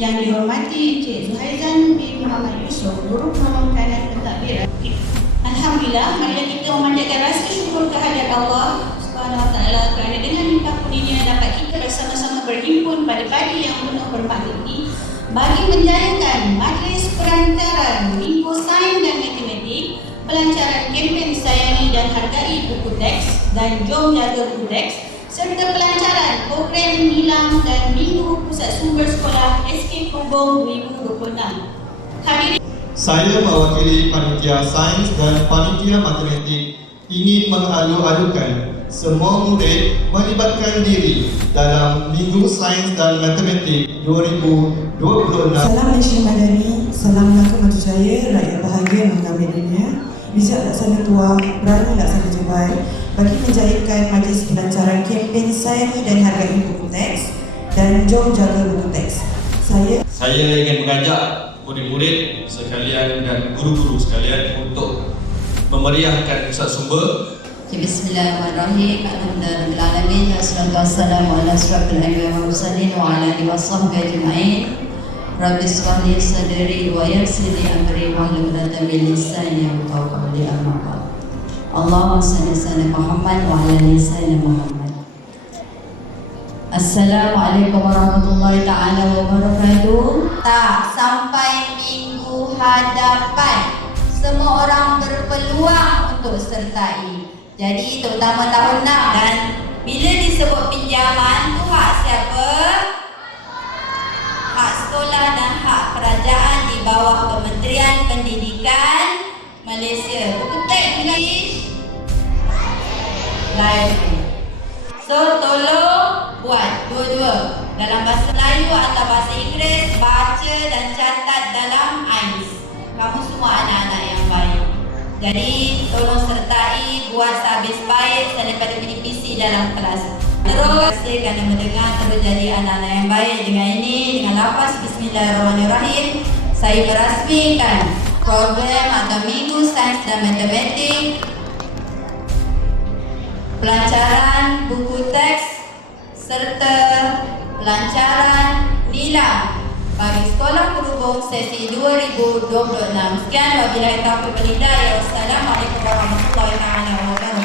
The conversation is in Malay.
Yang dihormati Encik Zuhaizan bin Muhammad Yusof, Guru Penolong Kanan Pentadbiran. Alhamdulillah, marilah kita memanjatkan rasa syukur kehadirat Allah Subhanahu Wa Taala kerana dengan limpah kurnia dapat kita bersama-sama berhimpun pada pagi yang penuh bermakna ini bagi menjayakan Majlis Perancaran Minggu Sains dan Matematik, pelancaran kempen Sayangi dan Hargai Buku Teks dan Jom Jaga Buku Teks, serta pelancaran program Nilam dan Minggu Pusat Sumber Sekolah SK Kumbung 2026. Hadirin, saya mewakili Panitia Sains dan Panitia Matematik ingin mengalu-alukan semua murid melibatkan diri dalam Minggu Sains dan Matematik 2026. Salam Malaysia Madani, salam Melaka Matujaya, rakyat bahagia mengambil dunia, bijak laksana tua, berani laksana jebat, bagi menjayakan majlis pelancaran kempen Sayangi dan Hargai Buku Teks dan Jom Jaga Buku Teks. Saya ingin mengajak murid-murid sekalian dan guru-guru sekalian untuk memeriahkan pusat sumber. Bismillahirrahmanirrahim. Alhamdulillahirabbil wassalatu wassalamu ala asyrafil anbiya'i wal mursalin wa ala alihi washabbihi ajma'in. Rabbi shrah li sadri wa yassir li amri wahlul 'uqdatam min lisani yafqahu qawli. Amma ba'd. Allahumma shalli ala Muhammad wa ala ali sayyidina Muhammad. Assalamualaikum warahmatullahi taala wabarakatuh. Tak sampai minggu hadapan, semua orang berpeluang untuk sertai. Jadi terutama tahun 6, dan bila disebut pinjaman tu hak siapa? Hak sekolah dan hak kerajaan di bawah Kementerian Pendidikan Malaysia. Buku teks English library. So tolong buat dua-dua, dalam bahasa Melayu atau bahasa Inggeris, baca dan catat dalam AIS. Kamu semua anak-anak yang baik. Jadi tolong sertai, buat sehabis baik daripada menipisi dalam kelas. Terus kerana mendengar terus jadi anak-anak yang baik. Dengan ini, dengan lafaz Bismillahirrahmanirrahim, saya merasmikan program atau Minggu Sains dan Matematik, pelancaran buku teks serta pelancaran nilam bagi Sekolah Berhubung sesi 2026. Sekian, wabillahi taufiq wal hidayah. Wassalamualaikum warahmatullahi wabarakatuh.